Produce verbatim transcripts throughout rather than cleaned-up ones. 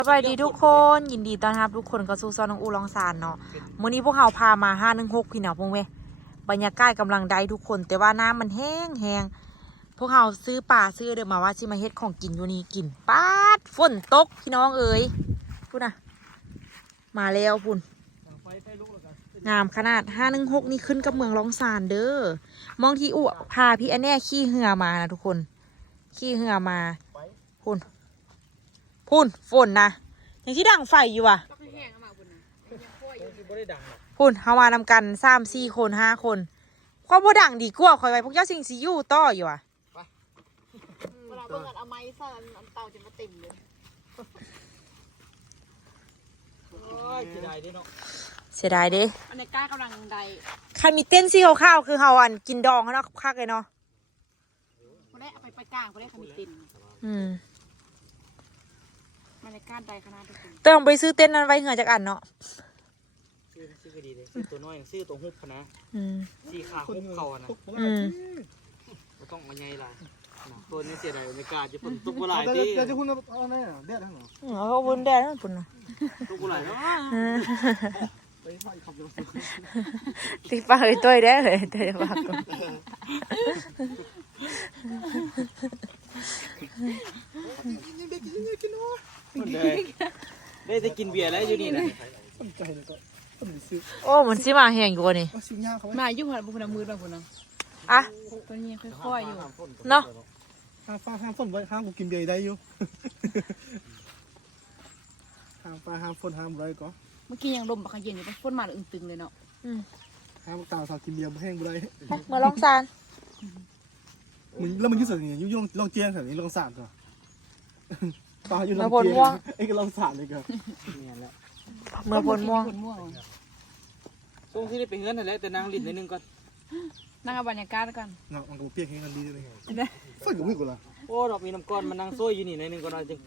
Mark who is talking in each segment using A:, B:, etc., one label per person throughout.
A: สวัสดีทุกคนยินดีต้อนรับทุกคนเข้าสู่ซอนน้องอูลองซานเนาะมื้อนี้พวกเราพามาห้าหนึ่งหกพี่น้องพงเว้ยบรรยากาศกำลังได้ทุกคนแต่ว่าน้ำมันแห้งแห้งพวกเราซื้อป่าซื้อเดิมมาว่าชิมาเฮ็ดของกินอยู่นี่กินป๊าดฝนตกพี่น้องเอ๋ยพูดนะมาแล้วพุ่นงามขนาดห้าหนึ่งหกนี่ขึ้นกับเมืองลองซานเด้อมองที่อูพาพี่อันแน่ขี้เหือมานะทุกคนขี้เหือมาพุ่นพุ่นฝนนะยังที่ดังไฟอยู่อ่ะพุ่นเฮามานำกันสามสี่คนห้าคนความบ่ดังดีกว่าคอยไว้พวกเจ้าสิ่งสีอยู่ต่ออยู่อ่ะ
B: เวลาเบิ่งกันเอาไม้ซ่อนอันเตาจะมาเต็มเลย
C: เสียดายเด้เนาะ
A: เสียดายเด้
B: อันในก้ากำลังใด
A: ใครมีเต้นซี่ข้าวๆคือเฮาอันกินดองเขาเนาะคักเลยเนาะ
B: คนแรกเอาไปไปกลางคนแรกเขามีเต็น
A: อืม
B: มันในก้าใดขนาดทุกคน
A: ต้องไปซื้อเต้นนั้นไว้เหงื่อจากอันเนาะ
C: ซื้อซื้อก็ดีเลยซื้อตัวน้อยซื้อตัวฮุบนะ
A: อืม
C: สีขาฮุบเขานะ
A: อืม
C: เราต้องมาใหญ่ละตัวนี้เสียดายในการจะฝนตกบ่หลายที
D: เดี๋ยวจะคุณเอาแน่เด็ดเหรอ
A: อ๋อเขาบนแดดนั่นปุ่นเนาะ
C: ตกบ่หลายแล้ว
D: ไปไฟขับรถ
A: ตีปากเลยตัวได้เลยแต่ปากก็
C: ได้ได้กินเบียร์แล้วอยู่นี่นะ
D: สนใจเลยก็สนซื้อ
A: โอ้มันซิมาแห้งอยู่กว่านี่
D: ซื้อยาเขา
B: มายุ่งหันบุคคลมือเราคนนะ
A: อ่ะ
B: ตัวนี้ค่อยๆอยู่
A: เนาะ
D: ห้างฟ้าห้างฝนไว้ห้างกูกินเบียร์ได้อยู่ห้างฟ้าห้างฝนห้างไรก็
B: เมื่อกี้ยังลมปากเย็นอยู่ฝนมาอึ้งตึงเลยเนาะ
D: ห้างตาสาวกินเบียร์แห้งไร
A: มาลองซาน
D: มึงแล้วมึงยุ่งสักอย่างยุ่งลองเจียงสักอย่างลองสานก่อนปลาอยู่ลองเจียงไอ้ก็ลองสานเลยก็
C: เนี่ยแหละ
A: เมื่อพลม่วง
C: ช่วงที่ได้ไปเฮือนนั่นแหละแต่นางลิ้นนิดนึงก่อน
B: นั่งเอาบรรยากาศกัน
D: เงามันก็เปียกให้กันดีเลยฝนก็ไม่กูละ
C: โอ้ดอกมีน้ำก้อนมันนั่งโซ่อยู่นี่ในนึงก่อนเราจึงไป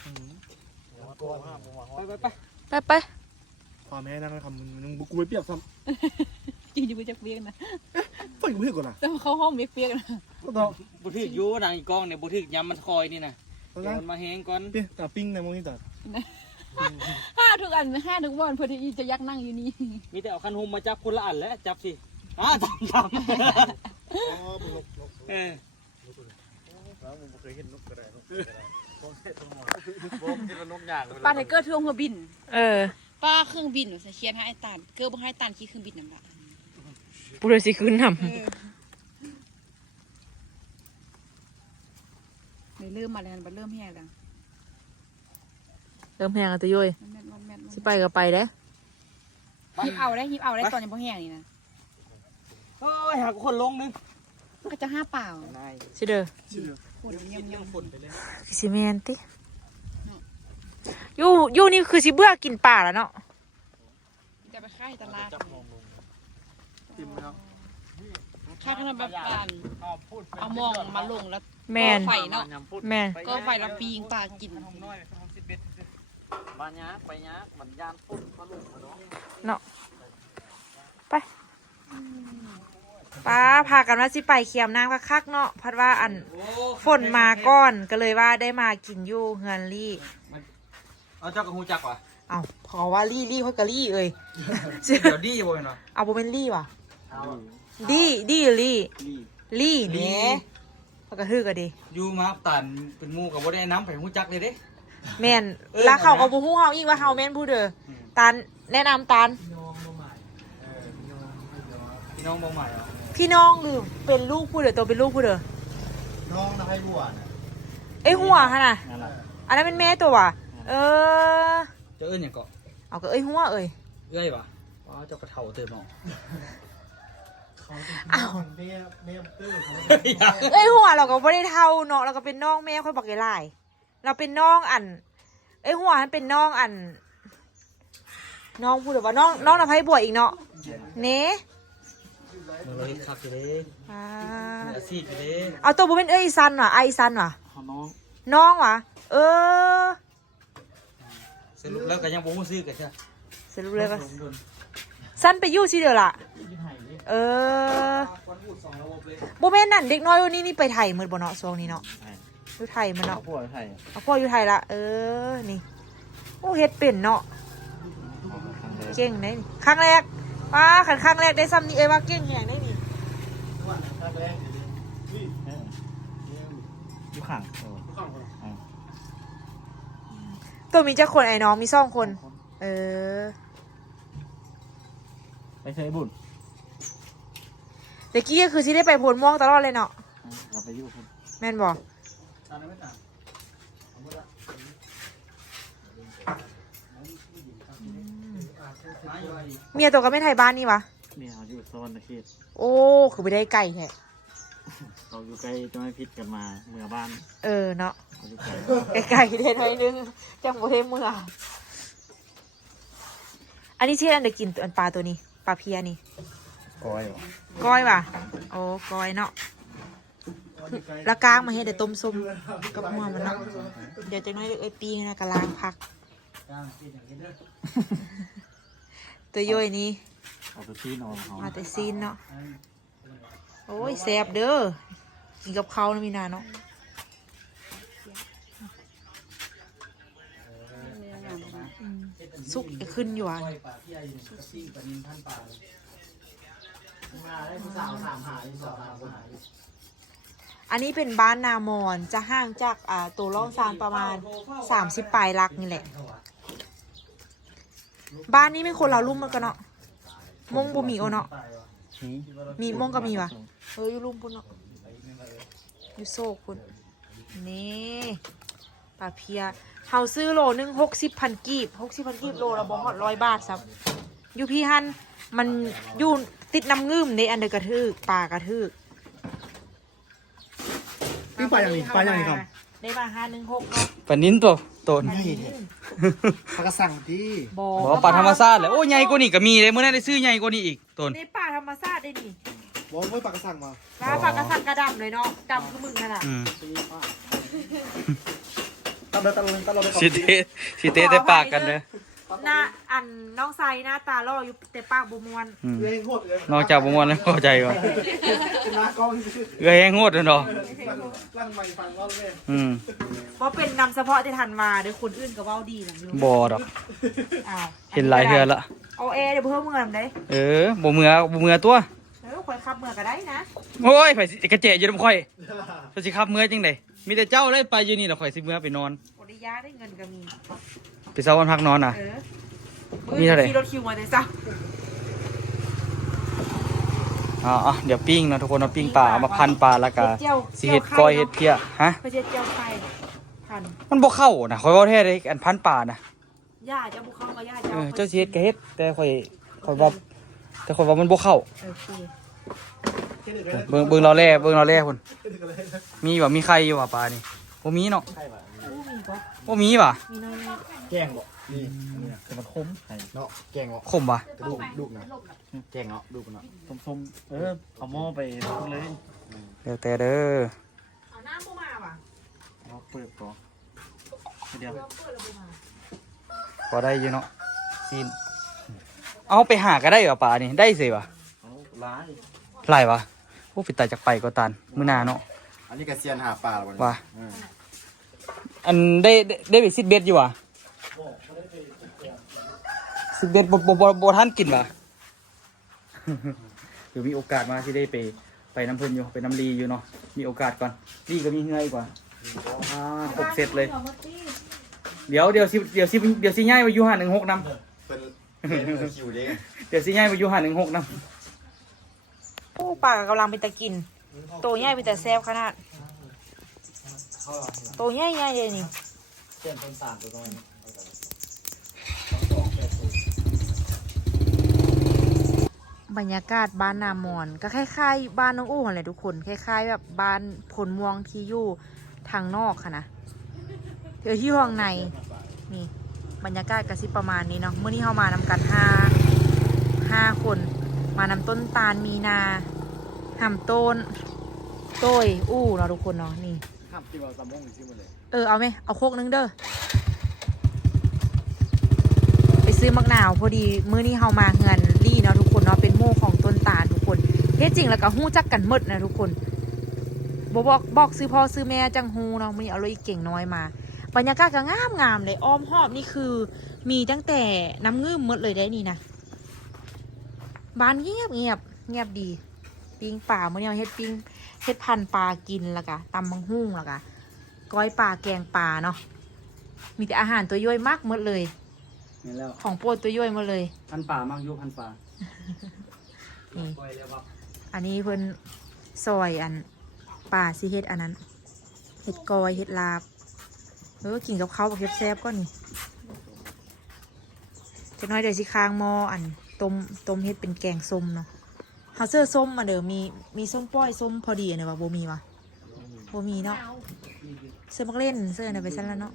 C: ไปไป
A: ไปไป
D: พ่อแม่นั่งทำมึงกูไปเปียกซ้
B: ำจริงจริงกูจะเปียกนะ
D: ฝนก็ไม่กูละ
B: แต่เขาห้องเปียกนะ
D: ก็ต้อง
C: บุตรยูนางอีกองเนี่ยบุตรย้ำมันคอยนี่นะมันมาแห้งก่อน
D: เปียกแต่ปิ้งในมองนี่แต่
B: ห้าทุกอันห้าทุกวันพอดีจะยักนั่งอยู่นี่
C: มีแต่เอาคันหุมมาจับคนละอันแล้วจับสิอ่าจับจับอ๋อบุนกเออแล้วผมเคยเห็นนกกระไรนกกระไรผมเห็นตัวหมดผมเห็นนกยาก
B: ป้าไทเกอร์ท่วงเครื่องบิน
A: เออ
B: ป้าเครื่องบินใส่เชียนให้ไอ้ตานเกอร์บ่ให้ตานขี่เครื่องบินนั่นแหละ
A: ปุโรสิขึ้นนำ
B: ไม่เริ่มมาแล้วมันเริ่มแห้งแล้ว
A: เริ่มแห้งแล้วตัวย่อยสิไปก็ไปเด้
B: หิบเอาได้หิบเอาได้ตอนยังบ่แห้งนี่นะ
C: โอ้ยหาคนลงนึง
B: ก็จะห้าเปล่า
A: สิเด้อ
B: คนเยี่ยมเยี่ยมฝนไปเลย
A: สิเมนติอยู่อยู่นี่คือสิเบื่อกินป่าแล้วเนาะ
B: จะไปค่ายตลาดค่ายขนมแบบการเอามองมาลงแล้วก็ไฟเนาะ
A: แม่
B: ก็ไฟละปีงป่ากิน
C: บานยาไปยาบันยานพุ่นมาลงมาเนาะ
A: เนาะไปป้าพากันว่าสิไปเขียมนางคักเนาะพัดว่าอันฝนมาก่อนก็เลยว่าได้มากินอยู่เฮือนลี่
C: เอาเจ้ากระหูจักวะ
A: เอาพอว่าลี่ลี่เขากะลี่เอ้ย
C: เดี๋ยวดีบ่เนาะ
A: เอาโบเป็นลี่ว่ะดีดีลี่ลี่นี่เขากระฮือกันดิ
C: อยู่มาตันเป็นมูกับบ่ได้น้ำไปหูจักเลยเด้
A: แม่นแล้วเขาก็บ่ฮู้เฮาอีกว่าเฮาแม่นผู้เด้อตันแนะนำตัน
C: พี่น้องบ่ใหม่เหรอ
A: พี่น้องหรือเป็นลูกผู้เด้อตัวเป็นลูกผู้เด้อ
D: น้องนะให้หัวนะ
A: เอ้ยหัวฮะน่ะอันนั้นเป็นแม่ตัวว่ะเออ
C: เจ้าเอิ้นหยังเกาะ
A: เอาก็เอ้ยหัวเอ้ย
C: เอ้ยว่ะอ๋อเจ้ากระเฒ่าเติมเนาะ
A: อ้าวเอ้ยหัวเราก็บ่ได้เท่าเนาะเราก็เป็นน้องแม่ค่อยบอกหลายเราเป็นน้องอันเอ้ยหัวมันเป็นน้องอันน้องพูดว่าน้องน้องนภัยบวชอีกเนาะเน่
C: มึงเราเฮ็ดคักอยู่เด้อ่าอาชีพอยู่เด้
A: เอาตัวบ่เป็นเอ้ยซันว่ะไอซันว่ะ
C: น้อง
A: น้องว่ะเออ
C: สรุปแล้วก็ยังบ่ฮู้ซื้อกันใช่
A: สรุปเลยว่าซันไปอยู่สิเด้อล่ะเออบ่แม่นนั่นเด็กน้อยวันนี้นี่ไปไทยมื้อบ่เนาะช่วงนี้เนาะอยู่ไทยมันเนาะ
C: พ่ออยู่ไทย
A: เอาพ่ออยู่ไทยละเออนี่โอ้เฮ็ดเป็นเนาะเก่งได้นี่ครั้งแรกป้าขันครั้งแรกได้ซ้ำนี่เอ้ยว่าเก่งอย่างได้นี่
C: อยู่ข้าง
A: ตัวมีเจ้าคนไอ้น้องมีสองคน เออ
C: ไปใช้บุญ
A: เด็กกี้ก็คือที่ได้ไปโพนม่วงตลอดเลยเนาะ
C: เราไปอยู่คน
A: แม่นบอกเมียตัวก็ไม่ไทยบ้านนี่วะ
C: เมียเขาอยู่สวรรค์เขต
A: โอ้คือไปได้ไก่แท้
C: เราอยู่ใกล้จะไม่พิษกันมาเมื่อบ้าน
A: เออเนาะ
C: เขาอยู่ไกล
A: ไก่ได้หน่อยนึงจังโมเทเมื่ออันนี้ชื่ออันเดกินอันปลาตัวนี้ปลาเพียนี่
C: ก้อย
A: ก้อยว่ะโอ้ก้อยเนาะแล้วกลางมาให้เดี๋ยวต้มส้มกับหม้อมันเนาะเดี๋ยวจะน้อยเอ้ยปีนะกะล้างพัก ตัวย่อยนี้
C: เอาตัวที่นอนเขา
A: มาแต่ซีนเนาะโอ้ยแซ่บเด้อกินกับเขาวนะมีนาเนาะอืมสุกจะขึ้นอยู่อ่ะอันนี้เป็นบ้านนามอนจะห่างจากอ่าตัวล่องซานประมาณสามสิบปลายลักนี่แหละ บ้านนี้เป็นคนเราลุ่มมันกันเนาะมงบ่มีโอเนาะมีมงก็มีวะเอออยู่ลุ่มพุ่นเนาะอยู่โซกพุ่นนี่ปลาเพียเฮาซื้อโลนึงหกสิบพันกีบหกสิบพันกีบโลละบ่ฮอดร้อยบาทซับอยู่พี่ฮันมันอยู่ติดน้ำงืมในอันเดอร์กระทึกปลากระทึก
D: นี่ปลาอย่างนี้ปลาอย่างนี้ครับ
A: ได้มาห้าหนึ่งหกเนาะ
C: ปลานิ้นตัวตน
D: ปลากระสังที่
A: บ่
C: บอกปลาธรรมชาติเลยโอ้ใหญ่กว่านี่ก็มีเลยเมื่อนั้นได้ซื้อใหญ่กว่านี้อีกตน
A: ในป่าธรรมชาติได้นี่
D: บอกว่าปลากระสังมา
A: ปลาปลากระสังกระดำเลยเนาะดำคือมึงขนาด
C: อืม
D: ตามเลยตามเลยตามเลย
C: สิเตสิเตแต่ปากกันเลย
A: หน้าอันน้องไซหน้าตาล่ออยู่แต่ปากบุมวน
C: อืม
D: เลี้ยงโคตรเลย
C: นอกจากบมวนแล้วพอใจก่อน
D: เป็นน้ากล้องที่
C: เอ้ยแห้งโหดเลยเนาะ
D: ลั่นไม้ฟังว่าเลย
C: อืม
A: เพราะเป็นนำเฉพาะที่ทันมาเดี๋ยวคนอื่นก็เว้าดีนะ
C: บอดอก
A: อ้าว
C: เห็นหลายเทือละ
A: เอาเอเดี๋ยวเพิ่มเงินได้
C: เออบ่เมือบ่เมือตัว
A: เออคอยขับเมื่อก็ได้นะ
C: โอ้ยไปสิกระเจอยู่นำข่อยไปสิขับเมื่อจังไดมีแต่เจ้าเลยไปอยู่นี่แล้วข่อยสิเมื่อไปนอน
A: ปริยาได้เงินก็มี
C: ไปเช้าวันพักนอนน่ะ
A: เออ
C: มีเท่าไหร่
A: ขี่รถคิวมาแต่เช้า
C: อ๋อเดี๋ยวปิ้งเนาะทุกคนเนาะปิ้งปลาเอามาพันปลาแล้วก็
A: เจียว
C: สิเฮ็ดก้อยเฮ็ดเพี้ยฮะ
A: เพื่อจะเจียวไข่พัน
C: มันบ่เข้านะข่อยเว้าแท้เลยอันพันปลานะ
A: ย่าจะบุกเข้ามาย่าจะ
C: เออเจ้าสิเฮ็ดก็เฮ็ดแต่ข่อยข่อยว่าแต่ข่อยว่ามันบ่เข้า
A: โอเค
C: เบิ่งเบิ่งเราแล่เบิ่งเราแล่พุ่นมีบ่มีไข่อยู่ว่ะปลานี่บ่มีเนาะ
A: อู้มีปะ
C: บ่มีว่ะ
A: มีน้อยนิด
D: แกงบ่นี่แต่มันคมเนาะแกงบ่
C: ขมว่ะ
D: กระดูกดูกนะแกงเนาะดูกเนาะ
C: ส้มๆเออเอาหม้อไปพุ่นเลยเดี๋ยวแต่เด้อ
A: เอาน้ำปูมาว่ะ
C: เอาเปิดก่อนเดี๋ยว
A: เปิดแล้วปูมา
C: พอได้อยู่เนาะซีนเอาไปหาก็ได้เหรอปลานี่ได้สิวะ
D: ร้าย
C: หลายวะโอ้ปิดตาจากไปก็ตันมื้อหน้าเนาะ
D: อันนี้กระเซียนหาปลาแล้ว
C: ว่าอันได้ได้ได้ไปซิดเบ็ดอยู่วะซิดเบ็ดบ่บ่บ่บ่ทันกินวะ เดี๋ยวมีโอกาสมาที่ได้ไปไปน้ำเพิ่นอยู่ไปน้ำลีอยู่เนาะมีโอกาสก่อนลีก็มีเฮืออีกว่าอ่าครบเสร็จเลย เดี๋ยวเดี๋ยวสิเดี๋ยวสิเดี๋ยวสิย้ายไปอยู่ห้าหนึ่งหกนำ
D: เป็นคิวเด้
C: เดี๋ยวสิย้ายไปอยู่ห้าหนึ่งหกนำ
A: โอ้ปลากำลังเป็นตะกินโตใหญ่เป็นแต่แซ่บขนาดโตใหญ่ใหญ่เลยนี่
D: เส้นต้นตาลตัวน้อย
A: บรรยากาศบ้านนามอนก็คล้ายๆบ้านน้องอู้อะไรทุกคนคล้ายๆแบบบ้านผลม่วงที่อยู่ทางนอกค่ะนะเดี๋ยวที่ห้องในนี่บรรยากาศกระซิบประมาณนี้เนาะเมื่อนี้เรามานำกันห้าห้าคนมานำต้นตาลมีนาหำต้นโต้ยอู้เนาะทุกคนเนาะนี่
D: ห้ามที่ว่าตะมงชื่อมันเลย
A: เออเอาไหมเอาโคกนึงเด้อไปซื้อมะนาวพอดีมื้อนี้เฮามาเฮือนลี่เนาะทุกคนเนาะเป็นหมู่ของต้นตาลทุกคนเฮ็ดจริงแล้วก็ฮู้จักกันหมดนะทุกคนบ่บอกบอกซื้อพ่อซื้อแม่จังฮู้เนาะมื้อนี้เอาเลยอีกเก่งน้อยมาบรรยากาศก็งามงามเลยอ้อมหอบนี่คือมีตั้งแต่น้ำงืมหมดเลยได้นี่นะบ้านเงียบเงียบเงียบดีปิ้งป่าเมื่อนี้เฮ็ดปิ้งเฮ็ดพันปลากินแล้วก็ตำบังหุ่งแล้วก็ก้อยปลาแกงปลาเนาะมีแต่อาหารตัวย่อยมากหมดเลย
C: นี่แล้ว
A: ของโปรดตัวย่อยหมดเลย
C: พันป่ามากยุพันป่า
A: นี่อันนี้เพิ่นซอยอันปลาสิเฮ็ดอันนั้นเฮ็ดกอยเฮ็ดลาบเออกินกับข้าวแบบแซ่บๆก็นี่จะน้อยเดี๋ยวสิค้างหม้ออันต้มต้มเฮ็ดเป็นแกงส้มเนาะเฮาเสื้อส้มมาเด้อมีมีส้มป้อยส้มพอดีอันนี้ว่าบ่มีวะบ่มีเนาะเสื้อมักเล่นเสื้ออันนั้นไปซั่นแล้วเนาะ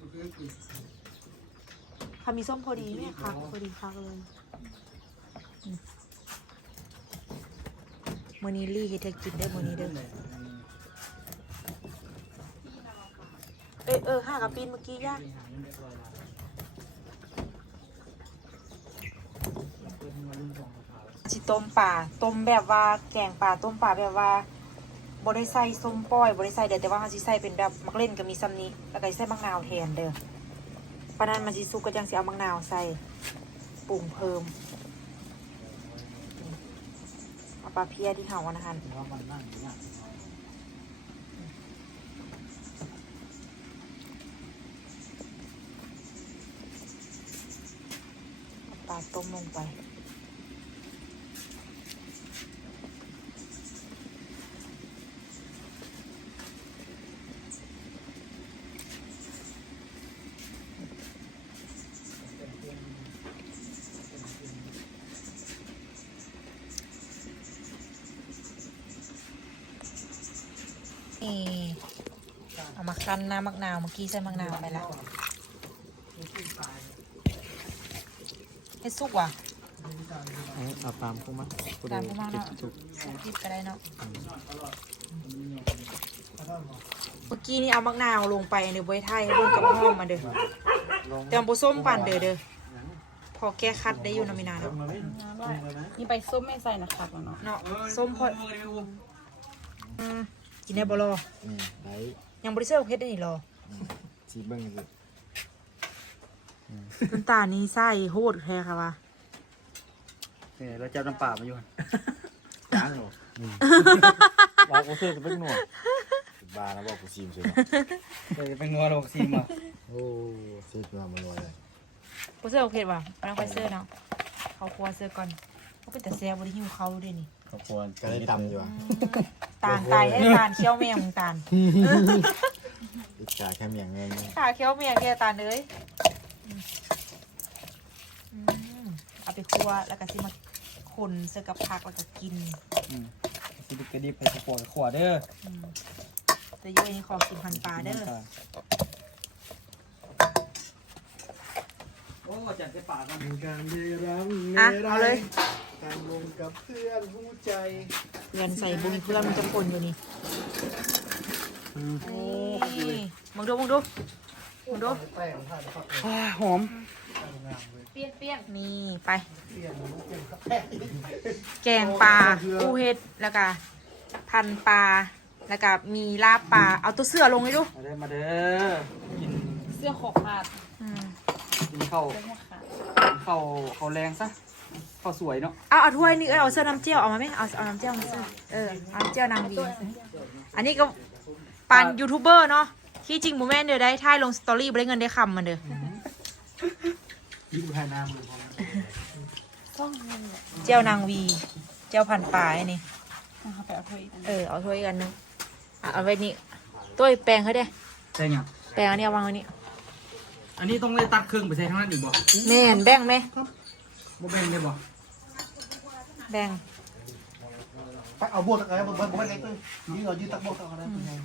A: ค่ะมีส้มพอดีแม่ค่ะพอดีค่ะเลยอืมมื้อนี้ลี่เฮ็ดให้กินได้อมื้อนี้เด้อเอยเออห้ากับปีนเมื่อกี้ย่าสิต้มป่าต้มแบบว่าแกงป่าต้มป่าแบบว่าบ่ได้ใส่ส้มป้อยบ่ได้ใส่เด้อแต่ว่าเฮาสิใส่เป็นแบบมักเล่นก็มีซ้ำนี้แล้วก็สิใส่มะนาวแทนเด้อปานนั้นมันสิสุกก็จังสิเอามะนาวใส่ปรุงเพิ่มเอาปลาเพี้ยที่เฮาอะนะคะปลาต้มลงไปนี่เอามาคั้นน้ำมะนาวเมื่อกี้ใส่มะนาวไปแล้วให้สุกว่ะ
C: เอาตามพวกมัน
A: ตามพวกมันเนาะจิบก็ได้เนาะเมื่อกี้นี่เอามะนาวลงไปเดี๋ยวไว้ไทยเบิ่งกับหอมมาเด้อแต่มันบ่ส้มปั่นเด้อเด้อพอแก้คัดได้อยู่นะมีนาเนาะ
B: นี่ไปส้มไม่ใส่นะครับเนาะ
A: เนาะส้มพออืมกินได้บ่รอ
C: อืมได้
A: ยังบ่ได้เสิร์ฟเฮ็ดได้นี่รอ
C: ชีเบิ้งสิ
A: น้ำตาลนี่ใส่โหดแท้ค่ะว่า
C: นี่เราจับน้ำป่ามาอยู่จ้างหรอบอกกูซื้อเป็นหนวดบานะบอกกูซีมใช่ไหมเออเป็นงัวเราซีมอ่ะโอ้ซีมมามันลอยเลย
A: บ่เสิร์ฟเฮ็ดว่ะบ่ต้องไปเสิร์ฟเนาะเขาครัวเสิร์ฟก่อนเขาเป็นแต่แซ่บบ่ได้หิวเขาเด้นี่
C: เขาควรก็ได้ตำอยู่อ่ะ
A: ตาลตายให้ตาลเคี้ยวแมงมึงตาล
C: อีกจ่ายแค่เมียงเงิน
A: ขาเคี้ยวแมงแกตาลเลยอืมเอาไปคั่วแล้วก็สิมาคนเสิร์ฟกับผักแล้วก็กิน
C: ซีบิกระดิบไปขวดขวดเด้อ
A: อืมแต่ย่อยนี่ขอกินพันปลาเด้อ
C: โอ้จัดไปป่ากัน
D: การเดรัง
A: อ่ะเอาเลย
D: การลงกับเพื่อนผู้ใจ
A: เพื่อนใส่บุญเพื่อนมันจะคนอยู่นี่นี่มึงดูมึงดูมึงดู
D: แป้งผ่านครับ
C: หอม
A: เปี้ยนเปี้ยนนี่ไป แกงปลาปูเห็ดแล้วก็พันปลาแล้วก็มีลาบปลาเอาตัวเสื้อลงให้ดู
C: มาเด้อมาเด้อกิน
B: เสื้อขอขาด
A: อืม
C: กินข้าว
B: เสื้อหัวขาด
C: ข้าวข้าวแรงซะข้าวสวยเนาะ
A: เอาเอาถ้วยนี่เออเอาเสื้อน้ำเจียวเอามาไหมเอาเอาน้ำเจียวมาเสื้อเออเอาน้ำเจียวนางวีอันนี้ก็ปันยูทูบเบอร์เนาะที่จริงหมูแม่นเดี๋ยวได้ถ่ายลงสตอรี่ไปได้เงินได้คำมันเด้อ
D: ยิ่งแพ้น้ำเลย
B: ต้องเงินเนี่ย
A: เจียวนางวีเจียวพันปลาไอ้นี่
B: เอาไปเอาถ้วยอีกอัน
A: เออเอาถ้วยอีกอันนึงอ่ะเอาไว้นี่ตัวแปลงเขาเด้
C: ใช่ไง
A: แปลงอันนี้เอาวางไว้นี่
C: อันนี้ต้องเลยตัดเครื่องไปใช้ข้างนั้นอีกบ่
A: แม่นแบ่งไหม
C: บ่แบ่งได้บ่
A: แบ่ง
D: ตักเอาบวกตักอะไรบวกบวกบวกเล็กเลยยิ่งเรายืดตักบวกตักอะไรเป็นไง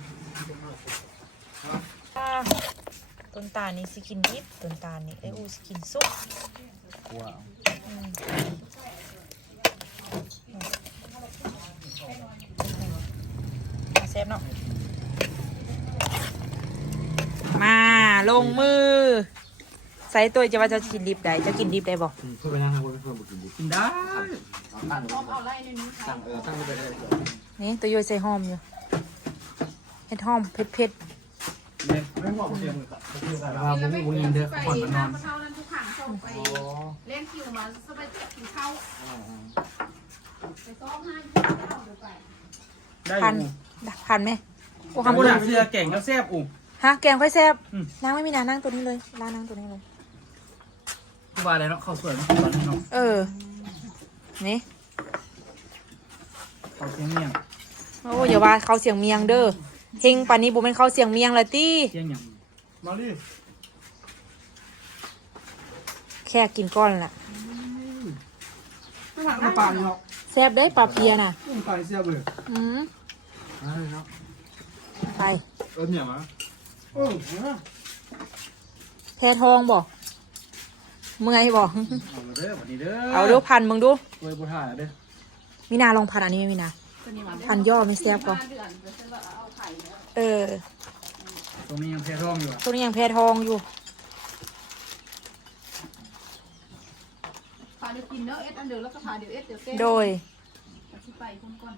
A: อ่าต้นตาลนี่สิกินดิบต้นตาลนี่ไอ้อูสิกินซุป
C: กลัว
A: อืมเอาเซฟเนาะมาลงมือ ใส่ตัวจะว่าจะกินดิบได้จะกินดิบได้บ่
C: เพื่อไปนั่งทางบนเพื่อบ่กินดิกินได้
B: เอาไล่ในนี้ค่ะ
C: ตั้งเออตั้งไปได้
A: นี่ตัวโยยใส่หอมอยู่เห็ดหอมเผ็ดเผ็ด
C: เนี่ยไม่บอกเสียมือตัดว่าบุ้งบุ้งยิงเด้อผ่อนมันนอน
B: เท่านั้นทุกครั้งส่งไปเล่นคิวมาสบายกินข้าวไปซ้อมให้ข้าวเดี๋ยวไป
C: ได้
A: พัน
C: อยู่
A: พันไหมโอ้
C: คำ
A: คำ
C: พู
A: พู
C: ด
A: ด
C: หลังเสือเก่งแล้วแซ่บอุ่ม
A: ฮะแกงค่อยแซ่บ
C: อืม
A: นางไม่มีนานั่งตัวนี้เลยร้านนั่งตัวนี้เลย
C: คือว่าอะไรเนาะข้าวสวยเนาะข้าวสวยเนาะ
A: เออนี่
C: ข้าวเชียงเมี่ยง
A: โอ้อย่าว่าเขาเสียงเมียงเด้อเฮงปานนี้บุเป็นเขาเสียงเมียงละตี้
C: เชียงหยัง
D: มาดิ
A: แค่กินก้อนละ
D: น้ำปลาเนาะ
A: แซ่บเด้อปลาเพียน่ะ
D: น้ำปลาเสียบเลย
A: อืม
D: อะไรเนาะ
A: ไป
D: เออเนี่ยมาเออเนี่ย
A: แพทองบ่เมื่อยบ่
C: เอาเด้อวันนี้เด้อ
A: เอาดูพันมึงดู
C: รวยบุท่าเด้อ
A: มีนาลองพันอันนี้ไหมมีนาพันย่อไม่แซ่บก็เออ
C: ตรงนี้ยังเพร่องอยู่
A: ตัวนี้ยังแพทองอยู่
B: พาเดี๋ยวกินเนื้อเอสอันเดียวแล้วก็พาเดี๋ยวเอสเดี๋ยวเต้
A: โดย
B: ที่ไปคนก่อน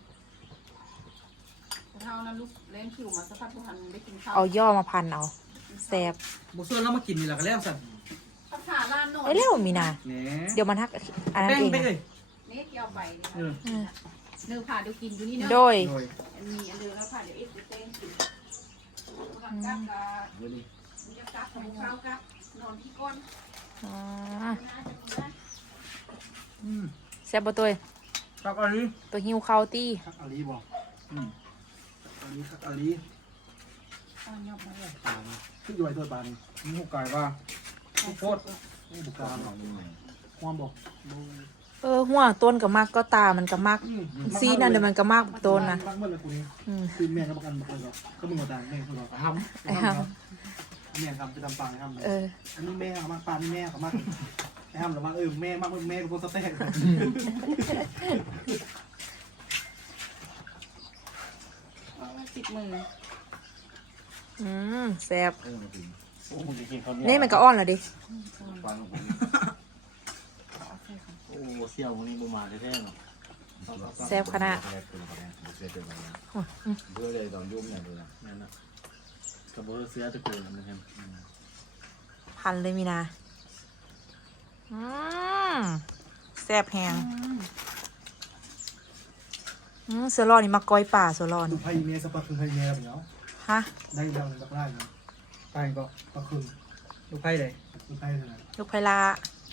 B: เท่านั้นลูกเล่นคิวมาสักพักทุกทันได้กินข้าว
A: เอาย่อมาพันเอาแซ่บ
C: บุส่วนเรามากินนี่แหละก็แล้วสั่น
B: พักขาล้านโน่
A: เอ้ยเร็วมีนา
C: เนี่ย
A: เดี๋ยวมันทักอันนั้น
C: แป้ง
A: เอง
C: ไปเล
A: นะ
C: ย
B: นี่เกี่ยวไป
C: เออ
A: เออ
B: เนื้อผ่าเดี๋ยวกินอยู่นี่เนาะ
A: โดย
C: โดย
B: มีอันเดียวแล้วผ่าเดี๋ยวเอสเดี๋ยวเต้นกินทำกับกับ
C: เดี๋ยวนี้
B: มันจะกับของข้าวกับนอนที่ก้น
A: อ๋อ
B: น่าจะดูได้
C: อืม
A: แซ่บบ่ตัว
C: ตักอันนี้
A: ตัวหิวข้าวตี้
D: คักอาลีบอก
C: อืม
D: อาลีคักอาลี
B: ตอนยอบมาเลย
D: ปลาเนี่ยขึ้นอยู่ไอ้ตัวปลาเนี่ย
C: มีหูไก่ว่าโคตร
D: นี่บุกการเนาะความบอก
A: เออหัวต้นกับมากก็ตามันก็มากซีนั่นเดี๋ยวมันก็มากต้นนะ
D: รักเมื่อไรกูนี่
A: อืม
D: คือแม่ก็ประกันประกันหรอกก็มึงมาต่างแม่เขาหรอก
C: ท
A: ไอ้ห่า
D: แม่ทำจะทำปลาให้ทำ
A: เออ
D: อันนี้แม่เอามาปลานี่แม่เขามากให้ทำหรือว่าเออแม่มากแม่เป็นคนสเต็ก
B: สิบมือ
A: อืมแซ่บ
C: ำโอ้ผมจะกินข้าวเหนียว
A: นี่มันก็อ่อนแล้วดิ
C: ปลาของผมโอ้เสี่ยววันนี้บูมาแท้ๆเนาะ
A: แซ่บขนาด
E: เพื่อเลยตอนยุ่มอย่างเดียวนะ
C: นั่นน่ะกับเบอร์เสื้อตะกูลนะครับอืม
A: พันเลยมีนาอืมแซ่บแหงอืมเสือรอนี่มาก้อยป่าเสือรอ
D: ดู
A: นี่
D: ไพ่เมียสปาคือไพ่เมียแบบเนาะ
A: ฮะ
D: ได้ยังแบบได้เนาะ
C: ไปก็
D: ปลาคือ
C: ลูกไผ่เลย
D: ดูไพ่เลย
A: ลูกไพลา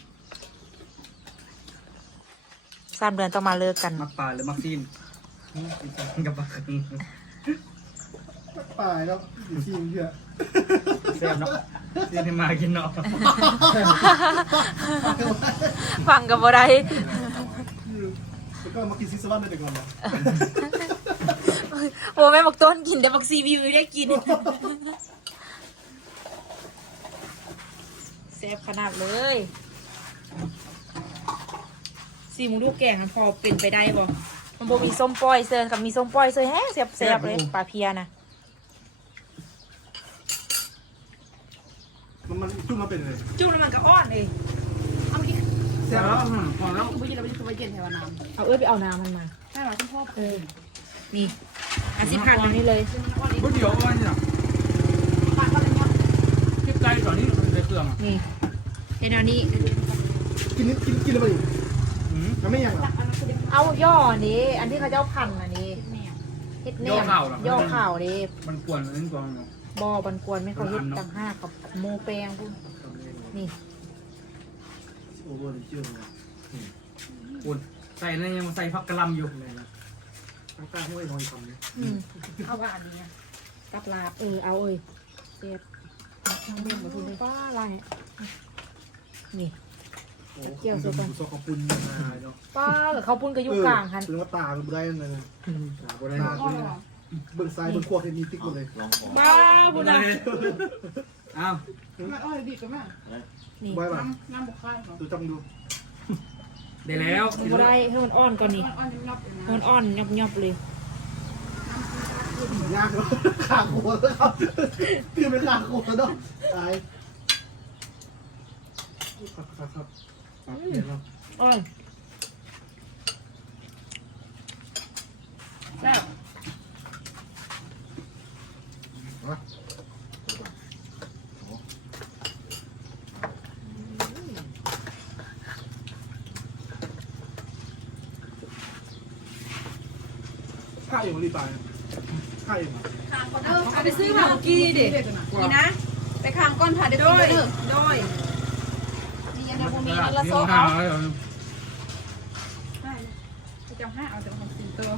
A: สามเดือนต้องมาเลิกกัน
C: มักปลาหรือมักซีนกับปลาคึง
D: ปลาแล้วอยู่ที่เยอะ
C: แซ่บเนาะซีนให้มากินเนาะ
A: ฟังกับบ่ได้
D: แล้วก็มากินซิสวานได้ก่อนนะ
A: โอ้แม่บอกต้นกินแต่บอกซีวิวได้กินแซ่บขนาดเลยสีมึงดูแกงมันพอเป็นไปได้บ่มันบ่มีส้มป้อยเซิร์กับมีส้มป้อยเซิร์แห้งแซ่บแซ่บเลยปลาเพียนะ
D: มันมันจุ่มมาเป็นเลย
A: จุ่มแล้วมันก็อ้อนเอง
B: เอาไปกิน
C: แซ่บแล้วพอแล้ว
B: คือไปกินเราไปกินไปเย็นแถวน้ำ
A: เอาเอ้ยไปเอาน้ำมันมา
B: ใช่หรอที่พ่อ
A: เออนี่อันสิพันอันนี้เลย
C: ก๋วยเตี๋ยวอะไรเนี่ย
B: ปากก็เลยเนาะ
C: คิดใจตอนนี้ในเครื่องอ่ะ
A: นี่เห็นอันนี้
D: กินนิดกินกินแล้วไปอีก
C: อืม
D: มันไม่ยังหรอ
A: เอาย่ออันนี้อันที่เขาเจ้าพันอันนี้เฮ็ดแนมย่อข่าวดิ
C: มันกวนมันกวนเนาะ
A: บอบันกวนไม่เขาเฮ็ดต่างห้ากับโมแปงพุ่นนี่
D: โอ้โหเชื่อเลย
C: คุณใส่อะไรยังใส่ผักกะหล่ำอยู่
D: ตั้งตั้งห้วยนอนทำเนี่ย
A: อืม
B: เอาว่าอันนี้
A: กับลาบเออเอาเอ้ยเจ็บทั้งเบ่งมาพุ่นเลยป้าอะไรนี่
D: โอ้เกี่ยวกับซอกขปุ่นมาเนาะ
A: ป้าหรือเขาพุ่นก็อยู่กลางหัน
D: ถึงว่าตามันได้เลยนะ
C: ตาบ่ได้
D: ตาคนนี้เบื้องซ้ายเบื้องขวาเห็นมีติ๊กหมดเลย
E: ลองของ
A: ป้าพุ่นนะ
C: อ้าว
B: ไม่อ้อยดีกันมาก
A: นี่
D: ไว้ป่ะ
B: น้ำน้ำบุกไข่เหรอ
D: ดูจังดู
C: ได้แล้ว
A: มันบ่ได้ให้มันอ่อนก่อนนี่
B: มันอ้อยยังรับอยู่นะ
A: ให้มันอ่อนยับยับๆเลย
D: ยากเลยขาโคตรครับพี่เป็นขาโคตรเนาะตายครับครับครับเดี๋ยวเรา
A: อ่อน
B: แซ่บ
D: ข้าเองมารีบไปข้าเองมา
B: ขางก่อนเด้อเอาไปซื้อมาเมื่อกี้ดินี่นะไปขางก้อนผ่าเด้อด้วยด้วยนี่ยังไงพวกนี้ละโซ่เอาได้จะจำห้าเอาแต่ของสี่ตัว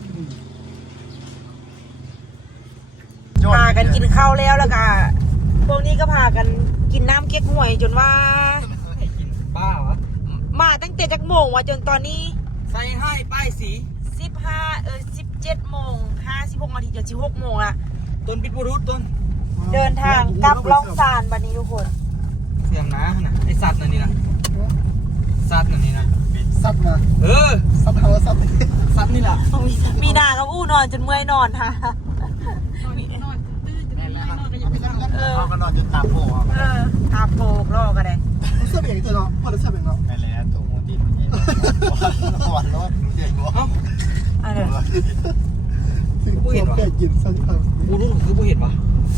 A: พากันกินข้าวแล้วแล้วก็พวกนี้ก็พากันกินน้ำเก๊กฮวยจนว่า
C: ให้กินป้าวะ
A: มาตั้งแต่จักโมงว่าจนตอนนี้
C: ใส่ให้ป้ายสี
A: สิบห้าเออสิบเจ็ดโมงห้าสิบหกนาทีจนสิบหกโมงละ
C: ต้นปิดบูรุษต้น
A: เดินทางกลับล่องซานบันนี้ทุกคน
C: เสียมนะนะไอสัตว์นั่นนี่นะสัตว์นั่นนี่นะ
D: ซัดมา
C: เออ
D: ซัดเอาซัด
C: สัตว์นี่แหละ
A: มีนากับอู้นอนจนเมื่อยนอนค่ะ
B: นอนนอนตื่นจะไม่นอนก็ยังไม่นอน
A: เออ
E: เขาก็นอนจนตาโผล่
A: เออตาโปกรอกันเลย
D: เสื้อเองตัวเนาะพอจะเสื้อเองเนาะ
E: ไปแล้วตัวมูตินวันรถเด็กวัว
C: เอ้า
A: อันเนี้ย
D: ถึงตัวแก่ยินซัดเอา
C: บูรุษคือบูเห็นปะ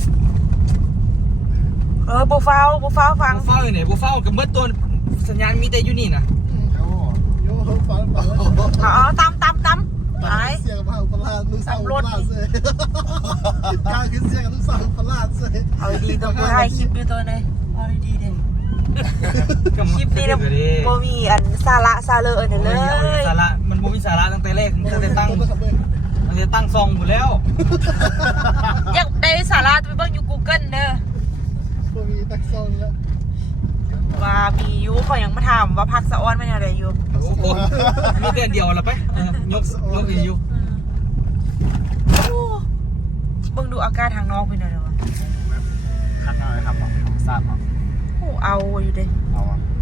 A: เออบูฟ้าวบูฟ้าวฟัง
C: บูเฝ้าอยู่ไหนบูเฝ้ากับเมื่อตัวสัญญาณมีแต่อยู่นี่นะ
E: โอ้
D: โย่ฟังฟัง
A: เอาเอาตามตามตามไป
D: เสียงมาอุปราชลูกสาวอุปราชเลยการขึ้นเสียงกับลูกสาวอุปราชเลย
A: เอาดีๆตัวกูถ่ายคลิปอยู่ตัวเลยเอาดีๆเด้คลิปนี้นะโมมีอันสาระซาเลอร์เนี่ยเลย
C: สาระมันบูมีสาระตั้งแต่แรกตั้งแต่ตั้งตั้งแต่ตั้งซองหมดแล้ว
A: อยากได้สาระไปเบิ่งอยู่ Google เด้อ
D: ตัวมีตักซองแล้ว
A: ว่ามีอยู่เขายังมาถามว่าพักสะอ้อนเป็นอะไรอยู่
C: โอ้โหมีแต่เดียวละไปยกยกอีกอยู่
A: โอ้เบิ่งดูอาการทางนอกเป็นอะไรวะ
E: ขัดหน่อยครับทราบมั้ง
A: โอ้เอาอยู่เด้
E: เอา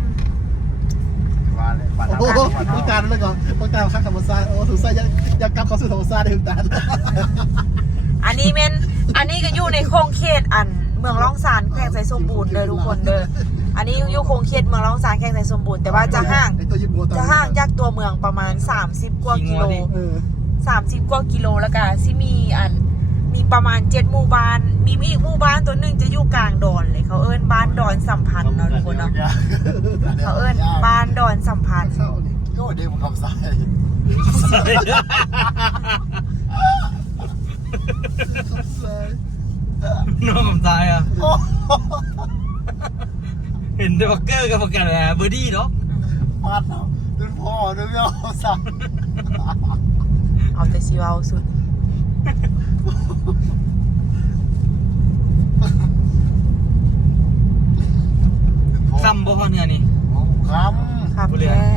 E: ว่าเลยปัด
D: โอ้
E: น้ำ
D: โห
E: ปัด
D: ต้องการ
E: น้ำ
D: เลยก่อนต้องการข้างธรรมศาสตร์โอ้ถูกใส่ยังยังกลับเข้าสู่ธรรมศาสตร์ได้ถึงตา
A: อันนี้เมนอันนี้ก็อยู่ในโครงเขตอันเมืองร่องสานแขวงไสสมบูรณ์เด้อทุกคนเด้ออันนี้อยู่โครงเขตเมืองร่องสานแขวงไสสมบูรณ์แต่ว่าจะห่าง
D: ไอตัวยิบงัวตอน
A: จะห่างจากตัวเมืองประมาณสามสิบกว่ากิโล
D: เออ
A: สามสิบกว่ากิโลแล้วก็สิมีอันมีประมาณเจ็ดหมู่บ้านมีมีอีกหมู่บ้านตัวหนึ่งจะอยู่กลางดอนเลยเขาเอิ้นบ้านดอนสัมพันธ์เนาะทุกคนเนาะเขาเอิ้นบ้านดอนสัมพันธ์
D: เข้านี่
E: ก็เดี๋ยวมันคำสาย
C: น้องผมตายอ่ะเห็นแต่บักเกอร์กับบักกันแหละเบอร์ดี้เนาะ
E: มัดเนาะดูพ่อดูพี่เอาสั่ง
A: เอาแต่ซีเอาสุด
C: คำบ่พอเนี่ยนี่
E: ค
A: ครับ
C: บ่เหลือ
A: แค่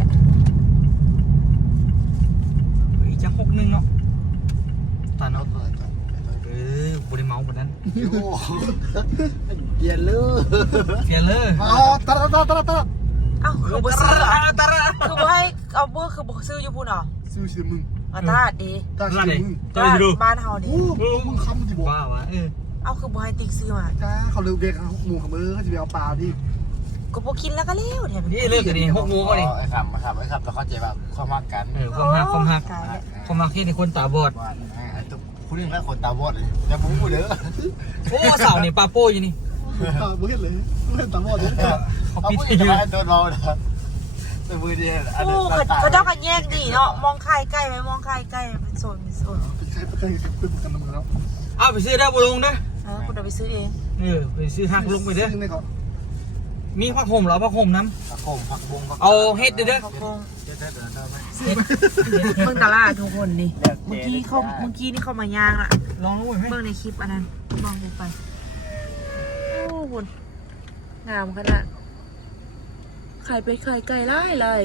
C: อีกจะหกหนึ่งเนาะตา
E: ำ
C: เนาะ
E: รถเลย
C: เออบริเมาหมดนั้น
E: โย่เย็นเลย
C: เสียเลย
D: อ๋อตาตาตาตาตา
A: เอ้าคือบ่ซื้อ
C: ตาระตาระ
A: คือบ่ให้เอาเบอร์คือบ่ซื้ออยู่พุ่นเหรอ
D: ซื้อสิมึง
A: มาตลาดดี
D: ตา
C: ตา
D: สิ
C: ไหน
D: มึง
C: ตาไหนดู
A: บ้านเฮาดี
D: โอ้มึงคำดิบอก
C: ว้าวะเออ
A: เอาคือบ่ให้ติ๊กซื้อมา
D: จ้าเขาเลือกเด็กหมูขมือเขาจะไปเอาปลาดิ
A: ก็บ่กินแล้วก็แล้วแถม
C: นี่เลิกกันนี่หกโมงก็นี่
E: ไอ้คำไอ้คำไอ้คำเราเข้าใจแบบความรักกัน
C: เออความหักความหัก
A: ตายแล้ว
C: ความหักที่ในคนตาบอด
E: ว่าไอ้ตุ๊กคุณนี่แค่คนตาบอดเลยอย่าบุ้งกูเด้อ
C: โอ้เสาเนี่ยปลาโป้อยู่นี่
D: ปลาบ่เห็นเลยบ่เห็นตาบอดเลย
C: เขา
E: เอา
C: ปิด
E: ผู้ห
C: ให้
E: ญิง
C: ดู
E: มาตัวเราเนาะแต่มือเดียวอัน
A: โอ้
E: นี้
A: เขาเขาเจ้ากันแยกดีเนาะมองใครใกล้ไหมมองใครใกล้เป็นโซนเป็นโซน
D: ใช้ประกันเป็นประกันน้ำมันแล้ว
C: เอาไปซื้อได้บุลงเด้อ
A: เออคุณเอาไปซื้อเอง
C: เออไปซื้อหักลงไปเด้อ
D: ซึ่งในเขา
C: มีผักห่มเหรอผักห่มน้
E: ผักโขมผักบุ้ง
C: ำเอาเฮ็ดเด้อเด้อ
A: เขาคง
E: เด็ดเด็ดเด็ดไหม
A: เบิ่งตลาดทุกคนนี่เมื่อกี้เขาเมื่อกี้นี่เขามาย่างละ
C: ลองดูไหม
A: เบิ่งในคลิปอันนั้นลองดูไปโอ้คุณงามขนาดไข่เป็ดไข่ไก่ไล่เลย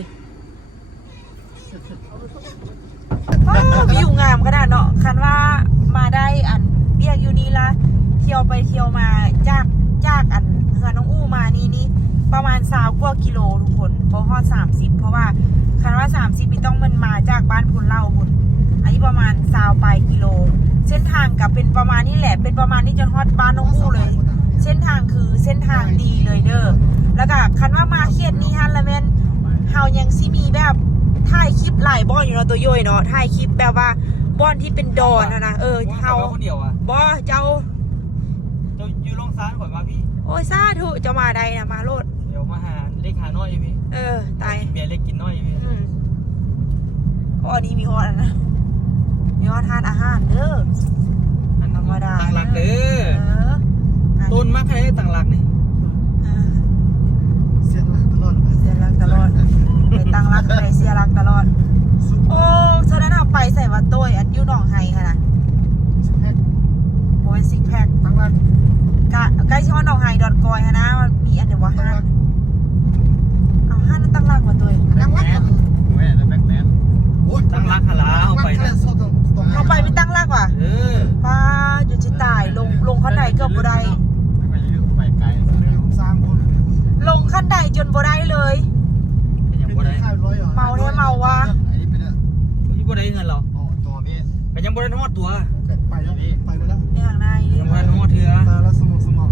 A: วิวงามขนาดเนาะคันว่ามาได้อันเรียกอยู่นี่ละเที่ยวไปเที่ยวมาจากจากอันเฮือน้องอู้มานี่นี่ประมาณสาวกว่ากิโลทุกคนเพราะฮอดสามสิบเพราะว่าคันว่าสามสิบนี่ต้องมันมาจากบ้านพุนเล่าคุณอันนี้ประมาณสาวไปกิโล เส้นทางกับเป็นประมาณนี้แหละเป็นประมาณนี้จนฮอดบ้านน้องอู้เลย เส้นทางคือเส้นทางดีเลยเด้อแล้วก็คันว่ามาเขตนี้ฮันละแม่นเฮายังสิมีแบบถ่ายคลิปหลายบ่อนอยู่เนาะตัวย่อยเนาะถ่ายคลิปแบบว่าบ่อนที่เป็นดอนนะนะเออเฮา
C: คนเดียวอ่ะ
A: บ่เจ้า
C: จะอยู่ลงซ้านข่อยมาพี่
A: โอ้ยซาถุจะมาใดนะมาโลด
C: เดี๋ยวมาหาเล็กหาน้อยพี่
A: เออตาย
C: เบียร์เล็กกินน้อยพี่
A: อืมอ๋ออันนี้มีฮอดอันนะมีว่าทานอาหารเด้อ ธรรมดา
C: ต่างหลักเด้อ
A: เออ
C: ต้นมากเลยต่างหลักนี่
A: เออ
D: เสียหลักตลอด
A: เสียรักตลอดไปตั้งรักไปเสียรักตลอด โอ้เท่านั้นเอาไปใส่วัดโต้ยอันยูหนองไฮค่ะนะโอ้ยซิกแพค
D: ตั้งหลัก
A: กะใกล้ชิว่าหนองไฮดอนกอยฮะนะมันมีอันเดียวว่า
D: ตั้ง
A: ห้า
D: หลัก
A: เอาห้านั่นตั้งรักวัดโต้ย
E: ตั้งแมนแม่แล้วแบ็คแมน
D: โอ้ย
C: ตั้งหลักหาลาเอาไปนะ
A: เอาไปไม่ตั้งรักว่ะ
C: เออ
A: ป้าอยู่ที่ตายลงลงขั้นใดเกือบบ่ได้
E: ไม่ไปยืมไปไกล
D: สร้างคน
A: ลงขั้นใดจนบ่ได้เลย
C: เป็นอย่างบ่ได้
D: ค่ายร้อยเหรอ
A: เมาแท้เมาว่ะ
E: อันนี้เป็นเรื่อง
C: ยังบ่ได้เงินหรอ
E: อ๋อตัวนี้
C: ก็ยังบ่ได้ทอดตัว
D: ไปแล้วไปหมดแล้ว
A: ในทางใน
C: ยังบ่ได้ทอดเถื่อ
D: ตาแล้วสมองสมอง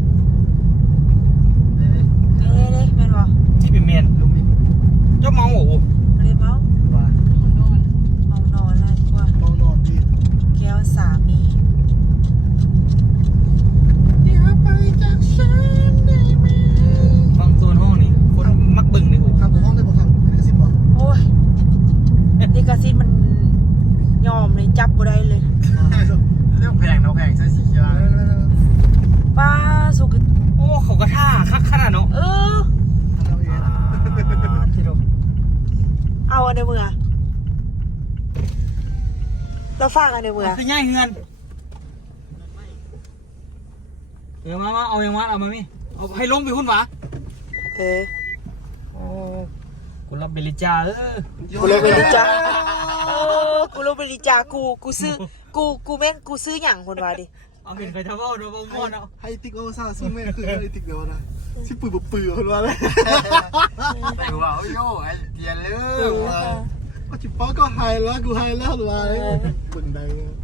A: เด้เด้แม่นบ่
C: ที่เป็นเมน
E: ลุงนี่
C: เจ้าเมาโอ้โห
A: บ่ได้เมา
C: ว่า
A: เมานอนเลยกว่า
D: มองนอนจี
A: แก้วสามี
D: อย่าไปจากฉันได้ไหม
C: ฟังโซนห้องนี่คนมักเบิ่งนี่โอ้
D: ครับผมห้องได้บอกครับเป็นสิบบอก
A: โอ้ยลิขสิทธิ์มันยอมเลยจับบ่ได้เลย
E: เรื่องแพงเนาะแพงใช่สีเขียว
A: ป้าสุก
C: โอ้เขาก็ท่าคักขนาดเนาะ
A: เออ
C: ที่เรา
A: เอาอันในมือเราฝากอันในมือ
C: คือง่ายเงินเดี๋ยวมามาเอาเองวะเอามามิเอาให้ลงไปหุ้นวะ
A: เออ
C: โอ้กูรับเบลิจาเออ
A: กูเลยเป็นลิจาเออกูเลยเป็นลิจากูกูซื้อกูกูแม่งกูซื้อหยังคนวะดิ
C: เอาเป็นใครทำเอาเดี๋ยวเอาม้วนเอา
D: ให้ติ๊กโอซ่าซิ่งแม่คือให้ติ๊กเดียวนะชิปืนปืนคนว่าเลย
E: แต่ว่าโอ้ยไอ้เตียนเลย
D: ก็ชิปป้อก็ไฮแล้วกูไฮแล้วหรือว่าบึงใด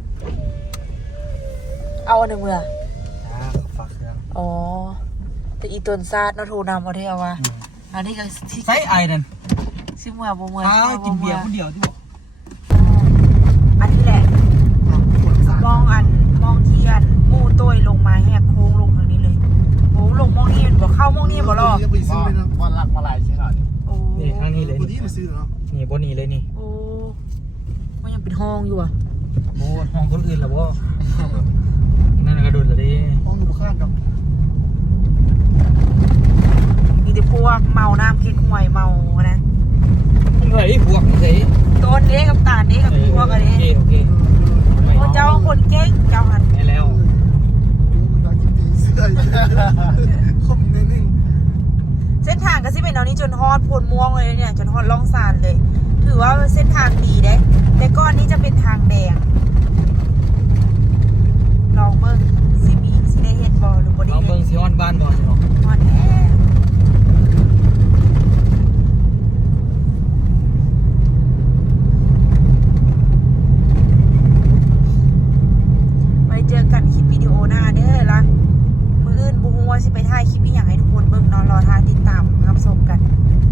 A: เอาอันในมือ
C: อ่าฝากเครื่อง
A: อ๋อแต่อีตนซาดเนาะโทรนำเอาได้เอาวะอันนี้ก็ที่
C: ไซไอ้นั่น
A: ซิเมื่อบ่เมื่อ
C: อ้าว
A: ซิ
C: กินเบียร์
A: มื่อ
C: คนเดียวที่บอก
A: อันนี้แหละมองอันมองที่อันหมู่ต้ยลงมาแหกโค้งลงทางนี้เลยโอ้ลงมองนี่บ่เข้ามองนี่บ่หรอ
D: จะไปซื้อเลยนะ
E: วันหลักมาหลายชิ้นหน่อย
A: โอ้
C: นี่ทางนี้เลย
D: วันนี้มาซื้อเนาะ
C: นี่บนนี้เลยนี่
A: โอ้มันยังเป็นห้องอยู่อ่ะ
C: โอ้ห้องคนอื่นแล้วบ่นั่นกระโดดละดิ
D: ห้องหนูข้างกับ
A: มีแต่พวกเมาน้ำเค้กหวยเมานะ
C: มึงใส่พวกมึงใส่
A: ต้นเล็กกับตาลเล็กกับพวกอะไร
C: โอเคโอเค
A: โอ้เจ้าคนเก่งเจ้าหัน
C: ได้แล้ว
D: มันได้กินตีเสื้อคมนิดนึง
A: เส้นทางก็สิเป็นเอานี้จนฮอดพลม่วงเลยเนี่ยจนฮอดล่องซานเลย ถือว่าเส้นทางดีเด้แต่ก้อนนี้จะเป็นทางแดงลองเบิ่งสิมีสิได้เห็นบ่หรือบ่ได้
C: ลอง
A: เห็
C: เบิ่ง
A: น
C: สิฮอนบ้านบ่เนาะ
A: ฮอดแน่ไว้เจอกันคลิปวิดีโอหน้าเด้อละมื้ออื่นบ่ฮู้ว่าสิไปถ่ายคลิปอีหยังให้ทุกคนเบิ่งเนาะรอท่าติดตามรับชมกัน